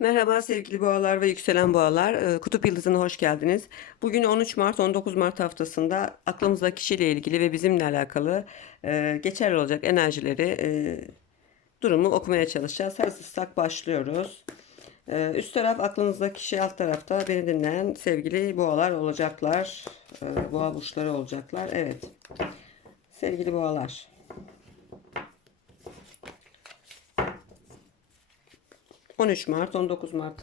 Merhaba sevgili boğalar ve yükselen boğalar. Ee, Kutup Yıldızı'na hoş geldiniz. Bugün 13 Mart 19 Mart haftasında aklımızda kişiyle ilgili ve bizimle alakalı e, geçerli olacak enerjileri, e, durumu okumaya çalışacağız. Hazırsak başlıyoruz. E, üst taraf aklınızda kişi, alt tarafta beni dinleyen sevgili boğalar olacaklar. Boğa burçları olacaklar. Evet. Sevgili boğalar. 13 Mart 19 Mart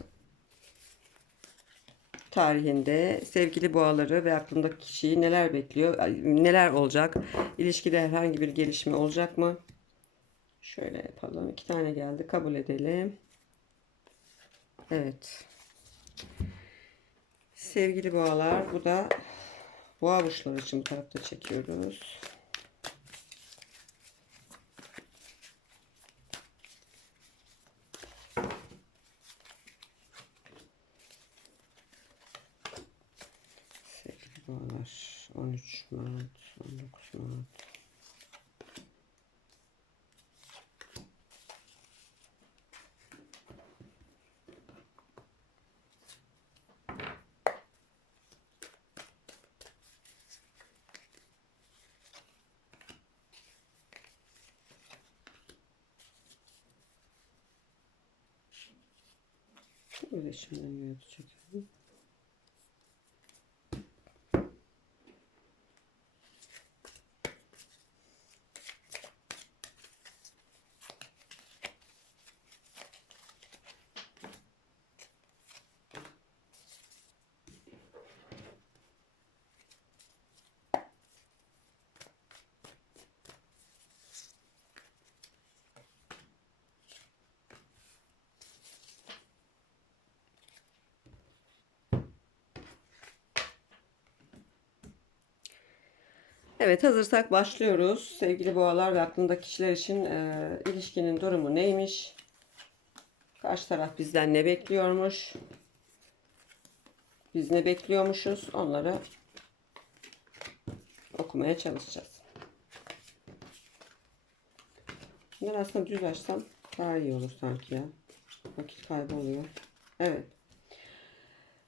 tarihinde sevgili boğaları ve aklındaki kişiyi neler bekliyor? Neler olacak? İlişkide herhangi bir gelişme olacak mı? Şöyle yapalım. İki tane geldi. Kabul edelim. Evet. Sevgili boğalar, bu da boğa burçları için bu tarafta çekiyoruz. Boğalar 13 Mart 19 Mart Öyle şimdiden yürütü çekelim. Evet hazırsak başlıyoruz. Sevgili boğalar ve aklındaki kişiler için e, ilişkinin durumu neymiş? Karşı taraf bizden ne bekliyormuş? Biz ne bekliyormuşuz? Onları okumaya çalışacağız. Ben aslında düz açsam daha iyi olur sanki ya. Vakit kaybı oluyor. Evet.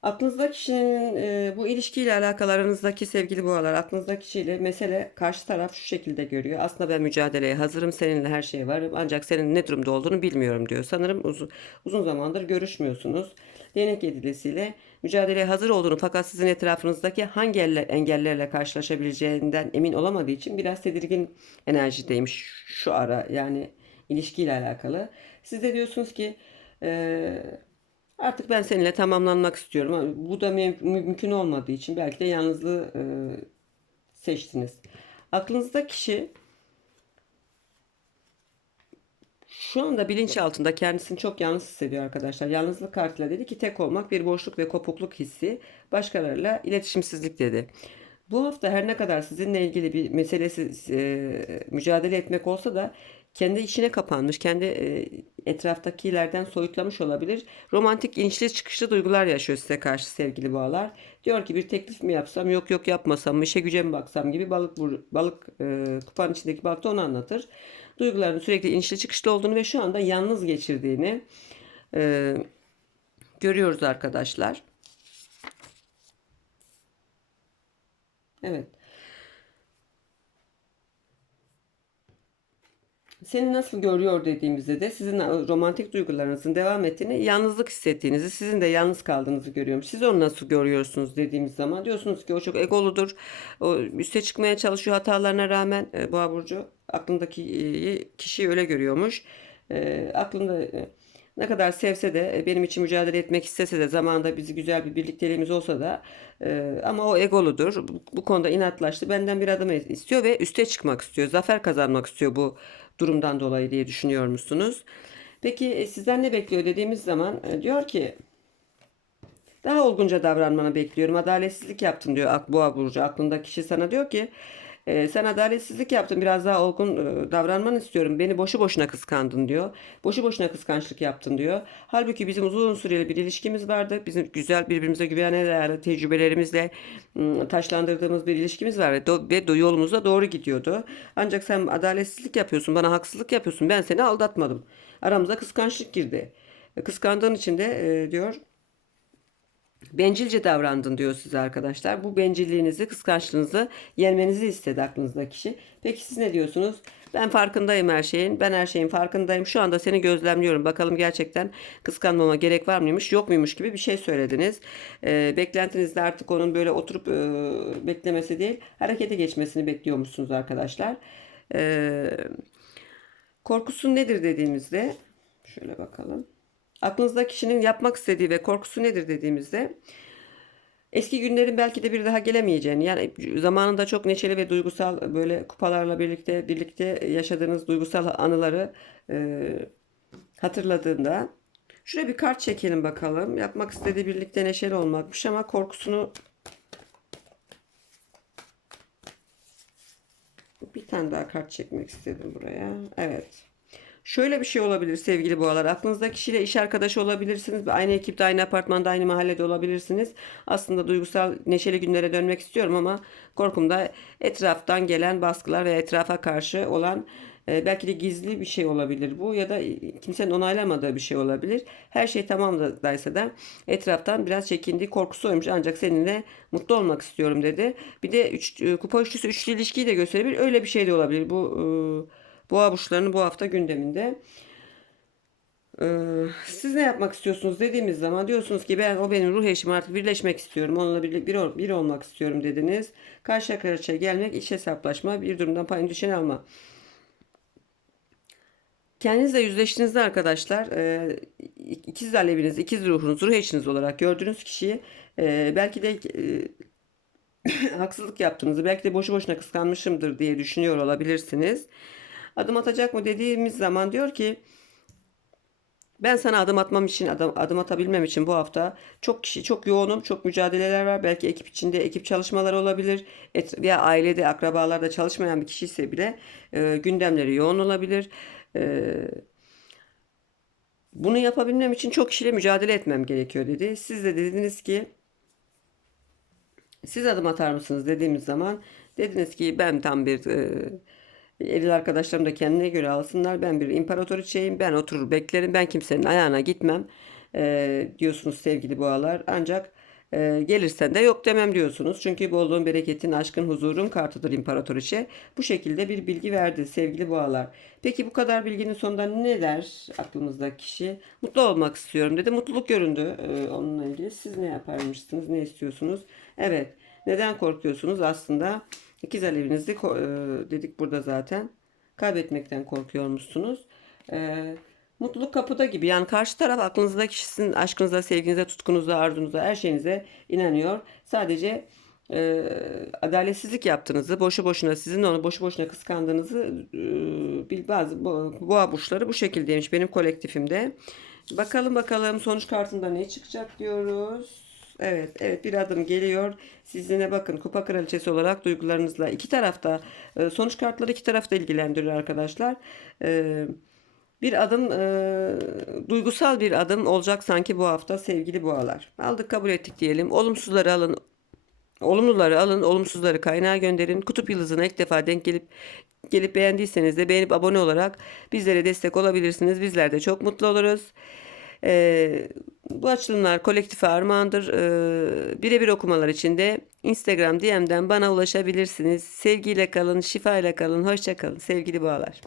Aklınızdaki kişinin e, bu ilişkiyle alakalı aranızdaki sevgili boğalar aklınızdaki kişiyle mesele karşı taraf şu şekilde görüyor. Aslında ben mücadeleye hazırım seninle her şeye varım ancak senin ne durumda olduğunu bilmiyorum diyor. Sanırım uzun, uzun zamandır görüşmüyorsunuz. Değnek yedilisiyle mücadeleye hazır olduğunu fakat sizin etrafınızdaki hangi elle- engellerle karşılaşabileceğinden emin olamadığı için biraz tedirgin enerjideymiş şu ara yani ilişkiyle alakalı. Siz de diyorsunuz ki eee Artık ben seninle tamamlanmak istiyorum. Bu da müm- mümkün olmadığı için belki de yalnızlığı e, seçtiniz. Aklınızda kişi şu anda bilinç altında kendisini çok yalnız hissediyor arkadaşlar. Yalnızlık kartıyla dedi ki tek olmak bir boşluk ve kopukluk hissi. Başkalarıyla iletişimsizlik dedi. Bu hafta her ne kadar sizinle ilgili bir meselesi e, mücadele etmek olsa da kendi içine kapanmış, kendi e, etraftakilerden soyutlamış olabilir. Romantik inişli çıkışlı duygular yaşıyor size karşı sevgili boğalar. Diyor ki bir teklif mi yapsam, yok yok yapmasam mı, işe güce mi baksam gibi balık balık e, kupanın içindeki balık da onu anlatır. Duygularının sürekli inişli çıkışlı olduğunu ve şu anda yalnız geçirdiğini e, görüyoruz arkadaşlar. Evet. Seni nasıl görüyor dediğimizde de sizin romantik duygularınızın devam ettiğini, yalnızlık hissettiğinizi, sizin de yalnız kaldığınızı görüyorum. Siz onu nasıl görüyorsunuz dediğimiz zaman diyorsunuz ki o çok egoludur. O üste çıkmaya çalışıyor hatalarına rağmen e, Boğa burcu aklındaki e, kişiyi öyle görüyormuş. E, aklında e, ne kadar sevse de e, benim için mücadele etmek istese de zamanında bizi güzel bir birlikteliğimiz olsa da e, ama o egoludur. Bu, bu konuda inatlaştı. Benden bir adım istiyor ve üste çıkmak istiyor. Zafer kazanmak istiyor bu durumdan dolayı diye düşünüyor musunuz? Peki e, sizden ne bekliyor dediğimiz zaman e, diyor ki daha olgunca davranmanı bekliyorum. Adaletsizlik yaptın diyor Ak- Boğa burcu. Aklındaki kişi sana diyor ki e, sen adaletsizlik yaptın. Biraz daha olgun e, davranmanı istiyorum. Beni boşu boşuna kıskandın diyor. Boşu boşuna kıskançlık yaptın diyor. Halbuki bizim uzun süreli bir ilişkimiz vardı. Bizim güzel birbirimize güvene değerli tecrübelerimizle m, taşlandırdığımız bir ilişkimiz var ve, do- ve yolumuzda doğru gidiyordu. Ancak sen adaletsizlik yapıyorsun, bana haksızlık yapıyorsun. Ben seni aldatmadım. Aramıza kıskançlık girdi. E, Kıskandığın için de e, diyor bencilce davrandın diyor size arkadaşlar. Bu bencilliğinizi, kıskançlığınızı yenmenizi istedi aklınızdaki kişi. Peki siz ne diyorsunuz? Ben farkındayım her şeyin. Ben her şeyin farkındayım. Şu anda seni gözlemliyorum. Bakalım gerçekten kıskanmama gerek var mıymış, yok muymuş gibi bir şey söylediniz. Ee, beklentinizde artık onun böyle oturup e, beklemesi değil, harekete geçmesini bekliyormuşsunuz arkadaşlar. Ee, korkusu nedir dediğimizde, şöyle bakalım. Aklınızda kişinin yapmak istediği ve korkusu nedir dediğimizde eski günlerin belki de bir daha gelemeyeceğini yani zamanında çok neşeli ve duygusal böyle kupalarla birlikte birlikte yaşadığınız duygusal anıları e, hatırladığında şuraya bir kart çekelim bakalım. Yapmak istediği birlikte neşeli olmakmış ama korkusunu bir tane daha kart çekmek istedim buraya. Evet. Şöyle bir şey olabilir sevgili boğalar. Aklınızdaki kişiyle iş arkadaşı olabilirsiniz. Aynı ekipte, aynı apartmanda, aynı mahallede olabilirsiniz. Aslında duygusal, neşeli günlere dönmek istiyorum ama korkumda etraftan gelen baskılar ve etrafa karşı olan e, belki de gizli bir şey olabilir bu ya da kimsenin onaylamadığı bir şey olabilir. Her şey tamamdaysa da etraftan biraz çekindiği korkusu olmuş ancak seninle mutlu olmak istiyorum dedi. Bir de üç, e, kupa üçlüsü üçlü ilişkiyi de gösterebilir. Öyle bir şey de olabilir. Bu e, Boğa burçlarının bu hafta gündeminde. Ee, siz ne yapmak istiyorsunuz dediğimiz zaman diyorsunuz ki ben o benim ruh eşim artık birleşmek istiyorum. Onunla bir, bir, bir olmak istiyorum dediniz. Karşı karşıya gelmek, iş hesaplaşma, bir durumdan payını düşen alma. Kendinizle yüzleştiğinizde arkadaşlar e, ikiz aleviniz, ikiz ruhunuz, ruh eşiniz olarak gördüğünüz kişiyi e, belki de e, haksızlık yaptığınızı, belki de boşu boşuna kıskanmışımdır diye düşünüyor olabilirsiniz. Adım atacak mı dediğimiz zaman diyor ki ben sana adım atmam için, adım, adım atabilmem için bu hafta çok kişi, çok yoğunum, çok mücadeleler var. Belki ekip içinde ekip çalışmaları olabilir. Et, veya ailede, akrabalarda çalışmayan bir kişi ise bile e, gündemleri yoğun olabilir. E, bunu yapabilmem için çok kişiyle mücadele etmem gerekiyor dedi. Siz de dediniz ki siz adım atar mısınız dediğimiz zaman dediniz ki ben tam bir e, Evli arkadaşlarım da kendine göre alsınlar. Ben bir imparatoriçeyim. Ben oturur beklerim. Ben kimsenin ayağına gitmem e, diyorsunuz sevgili boğalar. Ancak e, gelirsen de yok demem diyorsunuz. Çünkü bolluğun, bereketin, aşkın, huzurun kartıdır imparatoriçe. Bu şekilde bir bilgi verdi sevgili boğalar. Peki bu kadar bilginin sonunda ne der aklımızdaki kişi? Mutlu olmak istiyorum dedi. Mutluluk göründü e, onunla ilgili. Siz ne yaparmışsınız? Ne istiyorsunuz? Evet. Neden korkuyorsunuz? Aslında İkiz alevinizi e, dedik burada zaten. Kaybetmekten korkuyormuşsunuz. E, mutluluk kapıda gibi. Yani karşı taraf aklınızda kişisinin aşkınıza, sevginize, tutkunuza, arzunuza, her şeyinize inanıyor. Sadece e, adaletsizlik yaptığınızı, boşu boşuna sizin onu boşu boşuna kıskandığınızı e, bazı boğa burçları bu şekildeymiş benim kolektifimde. Bakalım bakalım sonuç kartında ne çıkacak diyoruz. Evet, evet bir adım geliyor. Sizine bakın kupa kraliçesi olarak duygularınızla iki tarafta e, sonuç kartları iki tarafta ilgilendiriyor arkadaşlar. E, bir adım e, duygusal bir adım olacak sanki bu hafta sevgili boğalar. Aldık kabul ettik diyelim. Olumsuzları alın. Olumluları alın, olumsuzları kaynağa gönderin. Kutup yıldızına ilk defa denk gelip gelip beğendiyseniz de beğenip abone olarak bizlere destek olabilirsiniz. Bizler de çok mutlu oluruz. Ee, bu açılımlar kolektife armağandır. Ee, birebir okumalar için de Instagram DM'den bana ulaşabilirsiniz. Sevgiyle kalın, şifayla kalın, hoşça kalın sevgili boğalar.